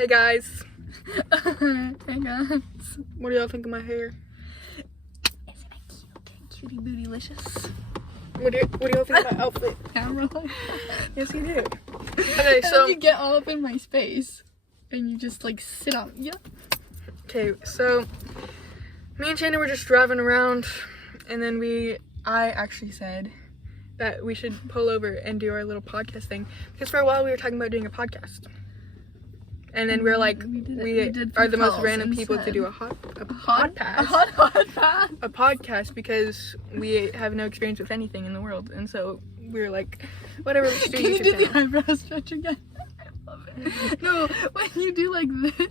Hey guys. Hey guys. What do y'all think of my hair? Isn't it cute? Cutie bootylicious. What do y'all think of my outfit? Camera light. Yes, you did. Okay, And so then you get all up in my space and you just like sit on. Yeah. okay, so me and Shayna were just driving around, and then I actually said that we should pull over and do our little podcast thing, because for a while we were talking about doing a podcast, and then we were like, we are the most random people to do a podcast because we have no experience with anything in the world, and so we were like, whatever, let's do a Can you YouTube do channel. the eyebrow stretch again? I love it. No, when you do like this.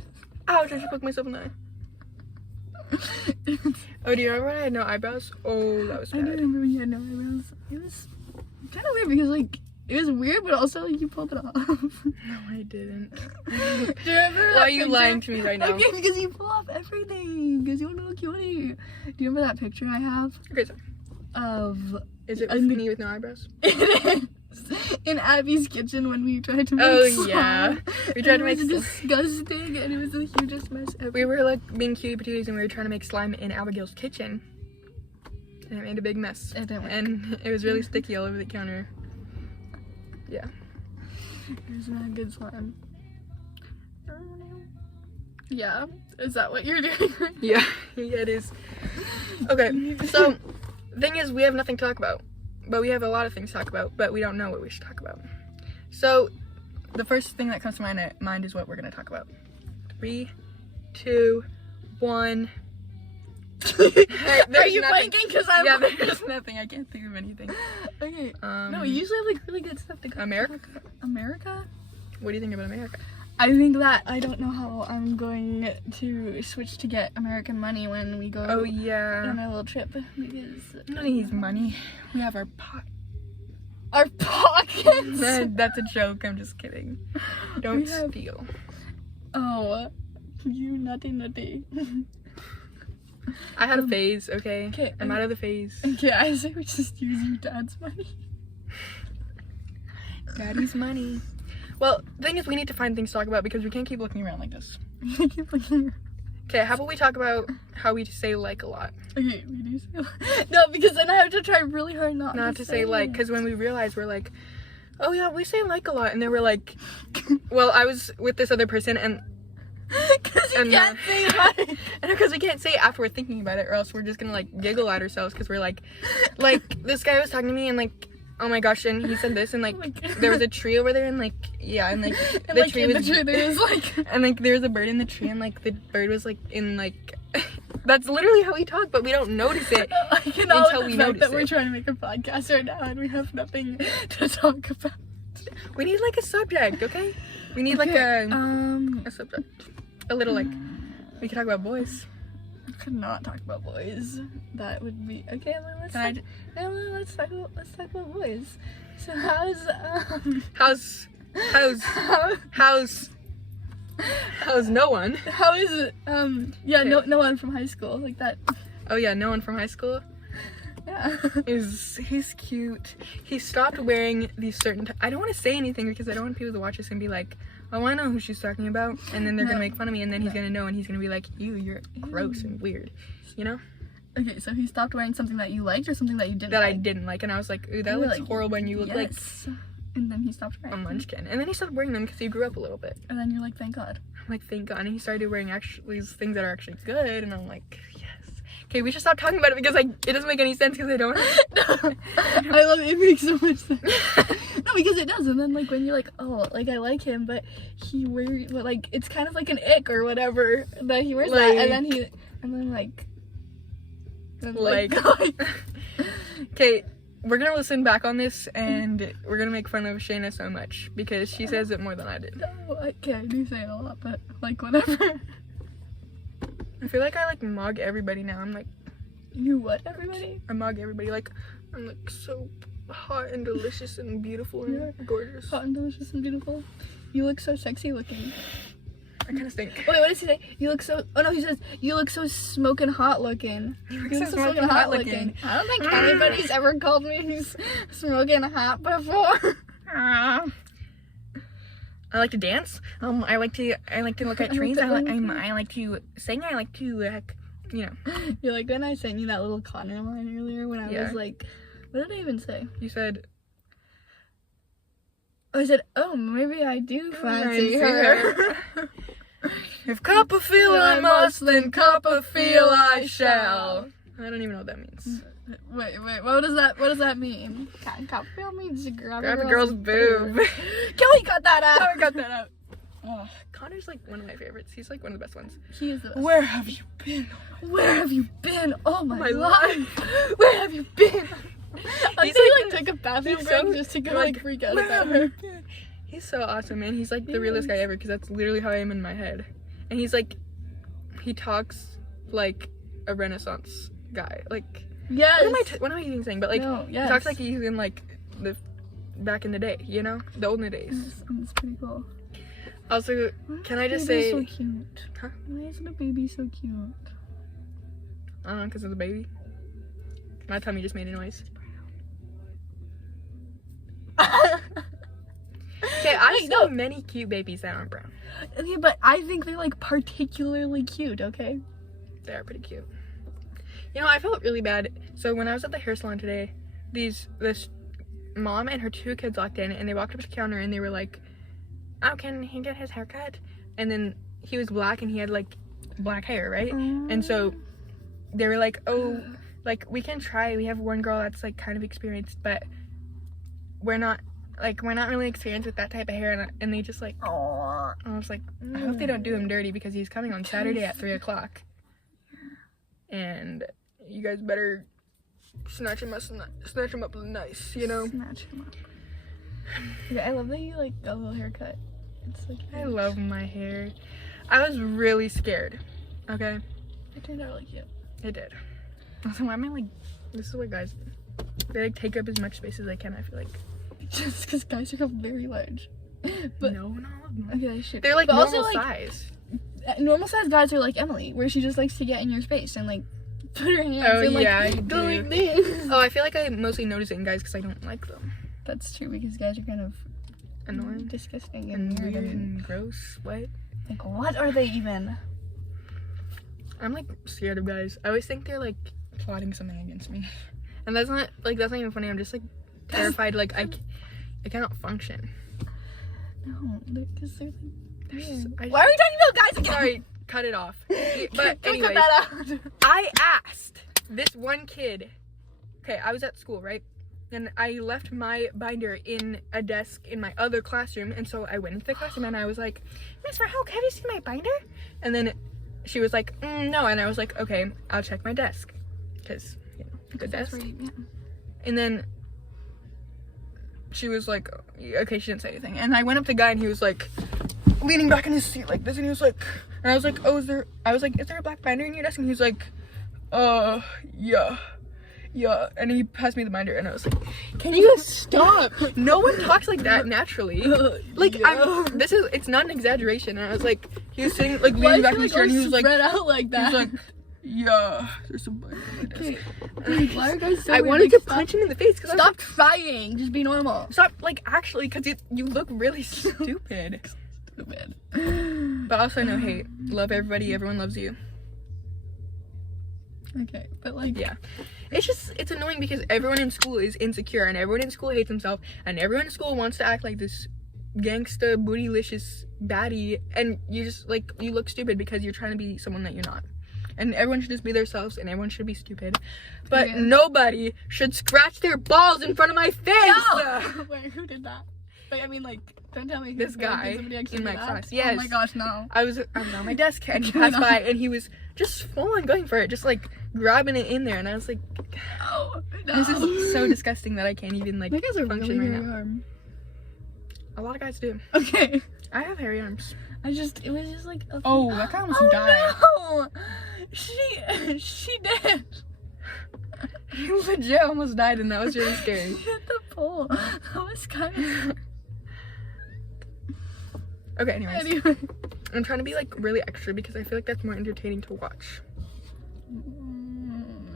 Ouch, I just poked myself in the eye. Oh, do you remember when I had no eyebrows? Oh, that was I bad. do remember when you had no eyebrows. It was kind of weird because like it was weird, but also like you pulled it off. No, I didn't. Do you remember? Why are you lying to me right now? Okay, because you pull off everything. Because you want to look cutie. Do you remember that picture I have Okay, sorry. of? Is it me with no eyebrows? It is in Abby's kitchen when we tried to make Oh, slime. yeah. We tried to make It was slime. disgusting, and it was the hugest mess ever. We were like being cutie patooties, and we were trying to make slime in Abigail's kitchen. And it made a big mess. It didn't work. And it was really sticky all over the counter. Yeah. It was not good slime. Yeah, is that what you're doing? Yeah, yeah, it is. Okay, so the thing is, we have nothing to talk about, but we have a lot of things to talk about, but we don't know what we should talk about. So the first thing that comes to my mind is what we're going to talk about. 3, 2, 1. Are you nothing. blanking? Because I'm Yeah, there's nothing. I can't think of anything. Okay. No, we usually have like really good stuff to go. America? America? What do you think about America? I think that I don't know how I'm going to switch to get American money when we go Oh, yeah. on our little trip because No one needs money. We have our our pockets. That's a joke. I'm just kidding. Don't steal. Oh, you nutty. I had a phase, okay? Okay, I'm out of the phase. Okay, I say we just use your dad's money. Daddy's money. Well, the thing is, we need to find things to talk about because we can't keep looking around like this. Okay, how about we talk about how we say like a lot? Okay, we do say no, because then I have to try really hard not to say like, because when we realize, we're like, oh yeah, we say like a lot, and then we're like, well, I was with this other person, and because you can't say like. And because we can't say it after we're thinking about it, or else we're just gonna like giggle at ourselves because we're like this guy was talking to me, and like, oh my gosh, and he said this, and like there was a tree over there, and like, yeah, and like And the like tree in was the tree there was like and like there was a bird in the tree, and like the bird was like in like that's literally how we talk, but we don't notice it I cannot until we notice that we're it. trying to make a podcast right now and we have nothing to talk about. We need like a subject, okay? We need like a subject, a little like we could talk about boys. I could not talk about boys. That would be okay. Let's talk about boys. So how's no one? how is it? Yeah, Okay. no one from high school like that. Oh yeah, no one from high school. Yeah. He's cute. He stopped wearing these certain I don't want to say anything because I don't want people to watch this and be like, oh, I know who she's talking about, and then they're gonna make fun of me, and then he's gonna know, and he's gonna be like, you're gross and weird, you know? Okay, so he stopped wearing something that you liked or something that you didn't That like? I didn't like, and I was like, ooh, that And you're looks like, horrible, and you look like and then he stopped a wearing them. munchkin. And then he stopped wearing them because he grew up a little bit. And then you're like, thank God. I'm like, thank God. And he started wearing actually things that are actually good, and I'm like, yes. Okay, we should stop talking about it because it doesn't make any sense because I don't. I love it. It makes so much sense. No, because it does. And then like when you're like, oh, like I like him, but he wears, but like it's kind of like an ick or whatever that he wears that, and then like. Okay, we're gonna listen back on this and we're gonna make fun of Shayna so much because she says it more than I did. No, I do say it a lot, but like whatever. I feel like I like mug everybody now. I'm like, You what, everybody? I mug everybody. Like, I'm like so hot and delicious and beautiful and gorgeous. Hot and delicious and beautiful. You look so sexy looking. I kind of stink. Wait, what does he say? You look so. Oh no, he says you look so smoking hot looking. You look so smoking hot looking. I don't think anybody's ever called me smoking hot before. I like to dance. I like to look at trees. I like to sing. I like to, you know. You're like, when I sent you that little Connor line earlier when I was like, what did I even say? You said, I said, oh, maybe I do fancy her. If Copperfield I must, then Copperfield I shall. I don't even know what that means. Wait, what does that mean? Copperfield means to grab a girl's boob. Can we cut that out? Can we cut that out? Oh, Connor's like one of my favorites. He's like one of the best ones. He is the best. Where have you been? Where have you been? Oh my life. Where have you been? He's like took a bathroom break just to go like freak out about her. He's so awesome, man. He's like the realest guy ever, because that's literally how I am in my head. And he's like, he talks like a Renaissance guy. Like, yes. What am I even saying? But like, no, yes. He talks like he's in like the back in the day, you know, the olden days. That's pretty cool. Also, can I just say, so cute? Huh? Why isn't a baby so cute? I don't know, because of the baby. My tummy just made a noise. Okay, I know many cute babies that aren't brown. Okay, but I think they're like particularly cute. Okay. They are pretty cute. You know, I felt really bad. So when I was at the hair salon today, this mom and her 2 kids walked in, and they walked up to the counter and they were like, "Oh, can he get his hair cut?" And then he was black and he had like black hair, right? And so they were like, "Oh, like we can try. We have one girl that's like kind of experienced, but we're not really experienced with that type of hair." And they just like, oh, I was like, I hope they don't do him dirty, because he's coming on Saturday at 3 o'clock. And you guys better snatch him up nice, you know? Snatch him up. Yeah, I love that you like got a little haircut. It's like, I love my hair. I was really scared, okay? It turned out really cute. It did. Also, why am I like, this is what guys, they like take up as much space as they can, I feel like. Just because guys are very large. But no, not all of them. Okay, that's true. They're like but normal also, size. Normal size guys are like Emily, where she just likes to get in your space and like put her hands and like go like this. Oh, I feel like I mostly notice it in guys because I don't like them. That's true, because guys are kind of annoying, disgusting, and weird and gross. What? Like, what are they even? I'm like scared of guys. I always think they're like plotting something against me, and that's not even funny. I'm just like terrified. Like I cannot function. No, because they're like weird. Why are we talking about guys again? Sorry, cut it off. But anyway, I asked this one kid. Okay, I was at school, right? And I left my binder in a desk in my other classroom, and so I went into the classroom and I was like, "Miss Verhoek, have you seen my binder?" And then she was like, "No," and I was like, "Okay, I'll check my desk," because you know, the desk. And then she was like, "Okay," she didn't say anything, and I went up to the guy and he was like leaning back in his seat like this, and he was like, and I was like, "Oh, is there a black binder in your desk?" And he was like, yeah, and he passed me the binder, and I was like, "Can you stop?" No one talks like that naturally. Like, yeah. It's not an exaggeration. And I was like, he was sitting like leaning back in his chair, and he was like, spread out like that. He was like, "Yeah, there's some binder on my desk." Dude, why are guys so I wanted to punch him in the face. Stop trying. Just be normal. Stop, like, actually, because you look really stupid. Stupid. But also, no hate. Love everybody. Everyone loves you. Okay, but like, yeah. It's annoying because everyone in school is insecure, and everyone in school hates himself, and everyone in school wants to act like this gangsta bootylicious baddie, and you just like, you look stupid because you're trying to be someone that you're not. And everyone should just be themselves, and everyone should be stupid, but nobody should scratch their balls in front of my face. No! Wait, who did that? Like, I mean, like, don't tell me. This guy in my class. Yes. Oh my gosh, no. I was on my desk, and he passed by, and he was just full on going for it, just like grabbing it in there, and I was like, no. This is so disgusting that I can't even like function right now. Arm. A lot of guys do. Okay. I have hairy arms. It was just like that guy almost died. No. She did. He legit almost died, and that was really scary. She hit the pole. That was kind of... Okay, anyways. I'm trying to be like really extra because I feel like that's more entertaining to watch.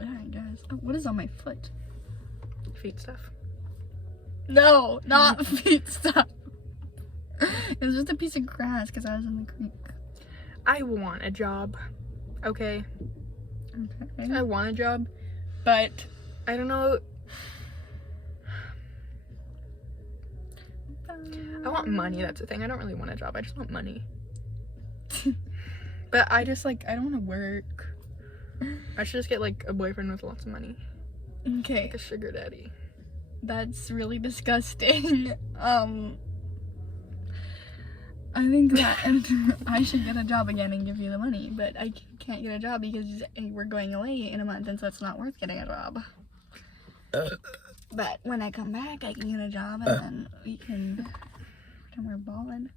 I guess. Oh, what is on my foot? Feet stuff. No, not feet stuff. It was just a piece of grass because I was in the creek. I want a job. Okay. Okay. I want a job, but I don't know. I want money, that's the thing. I don't really want a job. I just want money. But I just like, I don't want to work. I should just get like a boyfriend with lots of money. Okay. Like a sugar daddy. That's really disgusting. I think that I should get a job again and give you the money, but I can't get a job because we're going away in a month, and so it's not worth getting a job. But when I come back, I can get a job, and then we can pretend we're balling.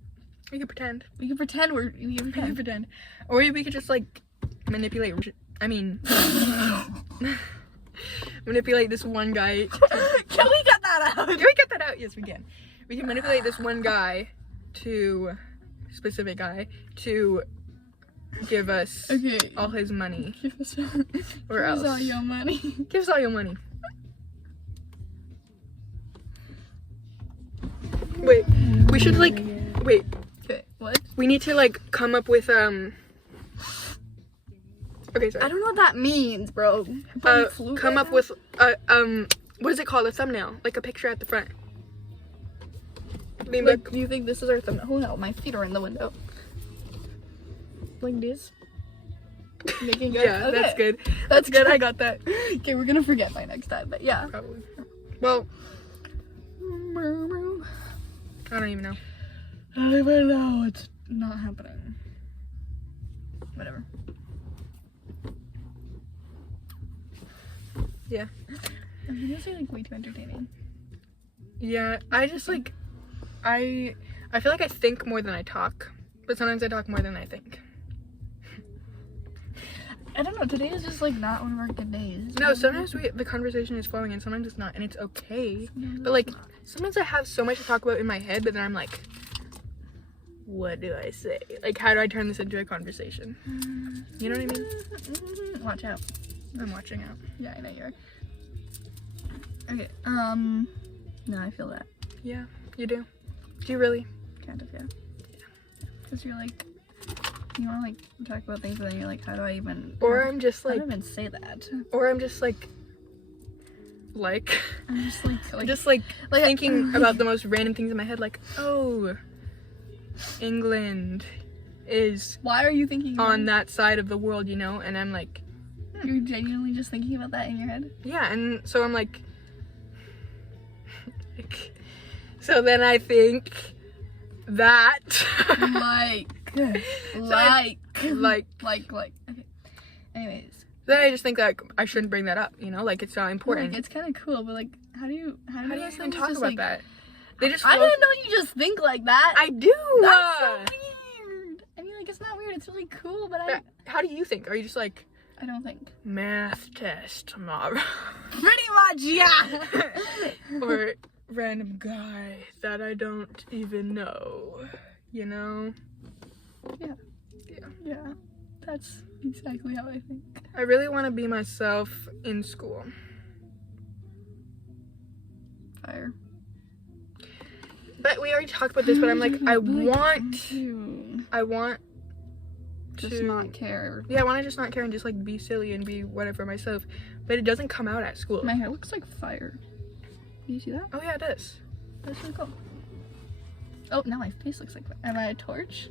We could pretend. We can pretend we can pretend. Or we could just like manipulate. I mean, manipulate this one guy. Can we get that out? Can we get that out? Yes, we can. We can manipulate this one guy specific guy to give us all his money. Give us all your money. Give us all your money. Wait, we should like, wait. Okay, what? We need to like come up with, okay, sorry. I don't know what that means, bro. Come up with, what is it called? A thumbnail. Like a picture at the front. Like, do you think this is our thumbnail? Oh no, my feet are in the window. Like this? Making good? Yeah, okay. That's good. That's good. I got that. Okay, we're gonna forget by next time, but yeah. Probably. Well, I don't even know. I don't even know. It's not happening. Whatever. Yeah. I'm gonna say like way too entertaining. Yeah, I just like, I feel like I think more than I talk, but sometimes I talk more than I think. I don't know, today is just like not one of our good days. No, sometimes the conversation is flowing and sometimes it's not, and it's okay. But like, sometimes I have so much to talk about in my head, but then I'm like, what do I say? Like, how do I turn this into a conversation? You know what I mean? Watch out. I'm watching out. Yeah, I know you are. Okay, no, I feel that. Yeah, you do. Do you really? Kind of, yeah. Because you're like, you want to like talk about things, and then you're like, how do I even? Or I'm just like, how do I even say that? Or I'm just like I'm just like thinking about the most random things in my head, like, oh, England is why are you thinking on that side of the world, you know? And I'm like, you're genuinely just thinking about that in your head? Yeah, and so I'm like, so then I think that like okay. Anyways, then I just think that I shouldn't bring that up, you know, like it's not important. Like, it's kind of cool, but like, how do you even talk about like, that? They just I didn't know you just think like that. I do. That's so weird. I mean, like, it's not weird. It's really cool, but how do you think? Are you just like, I don't think. Math test tomorrow? Pretty much, yeah. Or random guy that I don't even know, you know? Yeah, that's exactly how I think. I really want to be myself in school. Fire. But we already talked about this, but I'm like, I want to to not care. Yeah, I want to just not care and just like be silly and be whatever myself. But it doesn't come out at school. My hair looks like fire. Do you see that? Oh yeah, it does. That's really cool. Oh, now my face looks like fire. Am I a torch?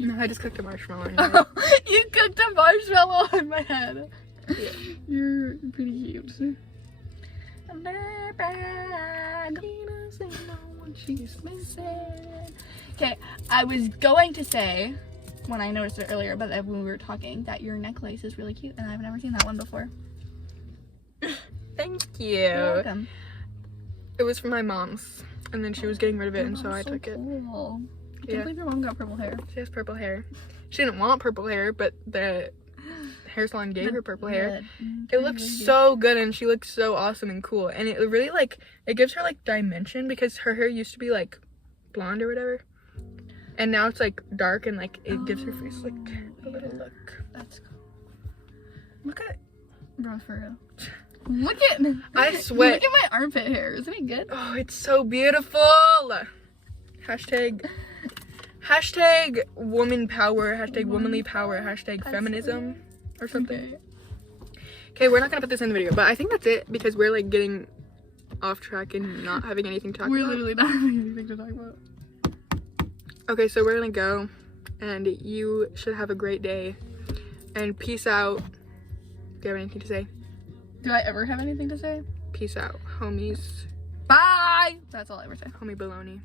No, I just cooked a marshmallow. Oh, you cooked a marshmallow on my head. Yeah. You're pretty cute. Okay, I was going to say, when I noticed it earlier, but when we were talking, that your necklace is really cute, and I've never seen that one before. Thank you. You're welcome. It was from my mom's, and then she was getting rid of it, and so I took cool. it. I can't believe your mom got purple hair. She has purple hair. She didn't want purple hair, but the hair salon gave her purple hair. It looks so good, and she looks so awesome and cool, and it really like, it gives her like dimension, because her hair used to be like blonde or whatever, and now it's like dark, and like it gives her face like a little look. That's cool. Look at, bro, for real. Look at, I sweat. Look at my armpit hair. Isn't it good? Oh, it's so beautiful. Hashtag Hashtag woman power, hashtag womanly power, hashtag feminism or something. Okay, we're not gonna put this in the video, but I think that's it because we're like getting off track and not having anything to talk We're about. literally not having anything to talk about. Okay, so we're gonna go and you should have a great day and peace out. Do you have anything to say? Do I ever have anything to say? Peace out, homies. Bye! That's all I ever say. Homie baloney.